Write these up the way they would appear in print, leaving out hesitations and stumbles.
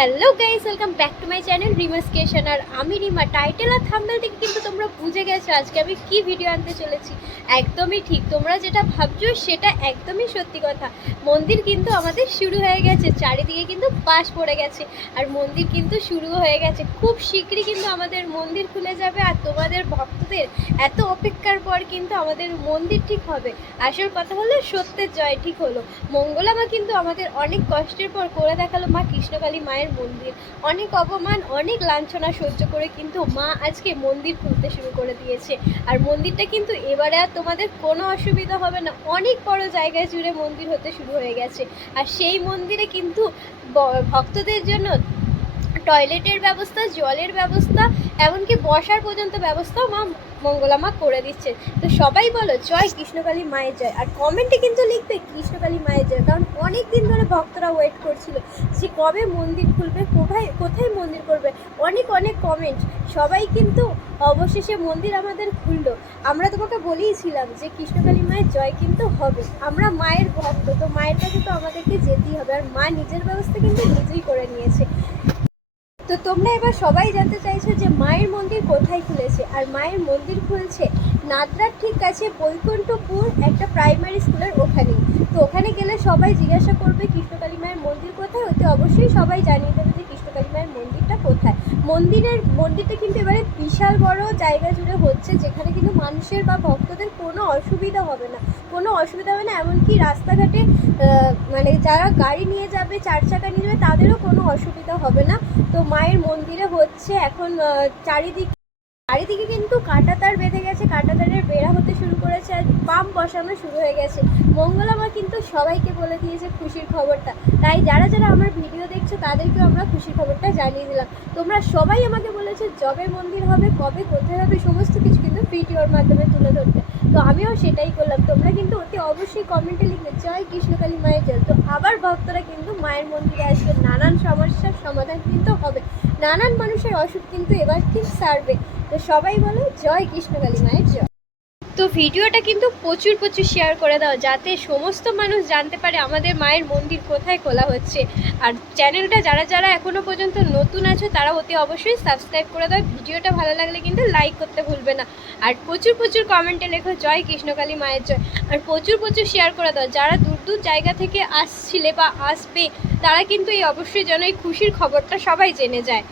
Hello guys, welcome back to my channel Rima's creation. আর আমি Rima. Title আর thumbnail থেকে কিন্তু তোমরা বুঝে গেছো আজকে আমি কি ভিডিও আনতে চলেছি। একদমই ঠিক, তোমরা যেটা ভাবছো সেটা একদমই সত্যি কথা। মন্দির কিন্তু আমাদের শুরু হয়ে গেছে, চারিদিকে কিন্তু বাস পড়ে গেছে আর মন্দির কিন্তু শুরু হয়ে গেছে। খুব শীঘ্রই কিন্তু আমাদের মন্দির খুলে যাবে আর তোমাদের ভক্তদের এত অপেক্ষার পর কিন্তু আমাদের মন্দির ঠিক হবে। আসল কথা হলো সত্যের জয় ঠিক হলো। মঙ্গলা মা কিন্তু আমাদের অনেক কষ্টের পর করে দেখালো মা কৃষ্ণকালী মায়ের মন্দির। অনেক অপমান, অনেক লাঞ্ছনা সহ্য করে কিন্তু মা আজকে মন্দির খুলতে শুরু করে দিয়েছে। আর মন্দিরটা কিন্তু এবারে আর তোমাদের কোনো অসুবিধা হবে না, অনেক বড় জায়গায় জুড়ে মন্দির হতে শুরু হয়ে গেছে। আর সেই মন্দিরে কিন্তু ভক্তদের জন্য টয়লেটের ব্যবস্থা, জলের ব্যবস্থা, এমনকি বসার পর্যন্ত ব্যবস্থাও মা মঙ্গলা মা করে দিচ্ছে। তো সবাই বলো জয় কৃষ্ণকালী মায়ের জয়। আর কমেন্টে কিন্তু লিখবে কৃষ্ণকালী মায়ের জয়, কারণ অনেক দিন ধরে ভক্তরা ওয়েট করছিল যে কবে মন্দির খুলবে, কোথায় কোথায় মন্দির করবে। অনেক অনেক কমেন্ট, সবাই কিন্তু অবশেষে মন্দির আমাদের খুললো। আমরা তোমাকে বলেইছিলাম যে কৃষ্ণকালী মায়ের জয় কিন্তু হবে। আমরা মায়ের ভক্ত, তো মায়ের কাছে তো আমাদেরকে যেতেই হবে। আর মা নিজের ব্যবস্থা কিন্তু নিজেই করে নিয়েছে। তো তোমরা এবার সবাই জানতে চাইছো যে মায়ের মন্দির কোথায় খুলেছে। আর মায়ের মন্দির খুলছে নাদরার ঠিক কাছে বৈকুণ্ঠপুর একটা প্রাইমারি স্কুলের ওখানেই। তো ওখানে গেলে সবাই জিজ্ঞাসা করবে কৃষ্ণকালী মায়ের মন্দির কোথায়, ওতে অবশ্যই সবাই জানিয়ে দেবে যে কৃষ্ণকালী মায়ের মন্দিরটা কোথায়। মন্দিরটা কিন্তু এবারে বিশাল বড় জায়গা জুড়ে হচ্ছে, যেখানে কিন্তু মানুষের বা ভক্তদের কোনো অসুবিধা হবে না, এমনকি রাস্তাঘাটে মানে যারা গাড়ি নিয়ে যাবে, চার চাকা নিয়ে যাবে, তাদেরও কোনো অসুবিধা হবে না। তো মায়ের মন্দিরে হচ্ছে এখন চারিদিকে কিন্তু কাঁটাতার বেঁধে গেছে, কাঁটাতারের বেড়া হতে শুরু করেছে আর পাম্প বসানো শুরু হয়ে গেছে। মঙ্গলা মা কিন্তু সবাইকে বলে দিয়েছে খুশির খবরটা। তাই যারা যারা আমার ভিডিও দেখছো তাদেরকেও আমরা খুশির খবরটা জানিয়ে দিলাম। তোমরা সবাই আমাকে বলেছো যবে মন্দির হবে, কবে কোথায় হবে, সমস্ত কিছু কিন্তু ভিডিওর মাধ্যমে তুলে ধরতে। তো আমিও সেটাই করলাম। তোমরা কিন্তু অতি অবশ্যই কমেন্টে লিখবে জয় কৃষ্ণকালী মায়ের জয়। তো আবার ভক্তরা কিন্তু মায়ের মন্দিরে আসবে, নানান সমস্যার সমাধান কিন্তু হবে, নানান মানুষের অসুখ কিন্তু এবার ঠিক সারবে। তো সবাই বলো জয় কৃষ্ণকালী মায়ের জয়। তো ভিডিওটা কিন্তু প্রচুর প্রচুর শেয়ার করে দাও, যাতে সমস্ত মানুষ জানতে পারে আমাদের মায়ের মন্দির কোথায় খোলা হচ্ছে। আর চ্যানেলটা যারা যারা এখনও পর্যন্ত নতুন আছো তারা অতি অবশ্যই সাবস্ক্রাইব করে দাও। ভিডিওটা ভালো লাগলে কিন্তু লাইক করতে ভুলবে না। আর প্রচুর প্রচুর কমেন্টে লেখো জয় কৃষ্ণকালী মায়ের জয়। আর প্রচুর প্রচুর শেয়ার করে দাও, যারা দূর দূর জায়গা থেকে আসছিলে বা আসবে তারা কিন্তু এই অবশ্যই যেন এই খুশির খবরটা সবাই জেনে যায়।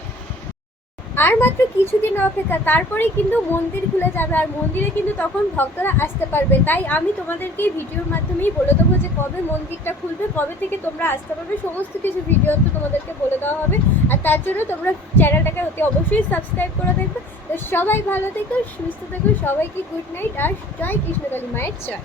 আর মাত্র কিছুদিন অপেক্ষা, তারপরেই কিন্তু মন্দির খুলে যাবে আর মন্দিরে কিন্তু তখন ভক্তরা আসতে পারবে। তাই আমি তোমাদেরকে ভিডিওর মাধ্যমেই বলে দেবো যে কবে মন্দিরটা খুলবে, কবে থেকে তোমরা আসতে পারবে, সমস্ত কিছু ভিডিও তো তোমাদেরকে বলে দেওয়া হবে। আর তার জন্য তোমরা চ্যানেলটাকে অতি অবশ্যই সাবস্ক্রাইব করে দেখবে। তো সবাই ভালো থেকো, সুস্থ থেকো, সবাইকে গুড নাইট আর জয় কৃষ্ণকালী মায়ের জয়।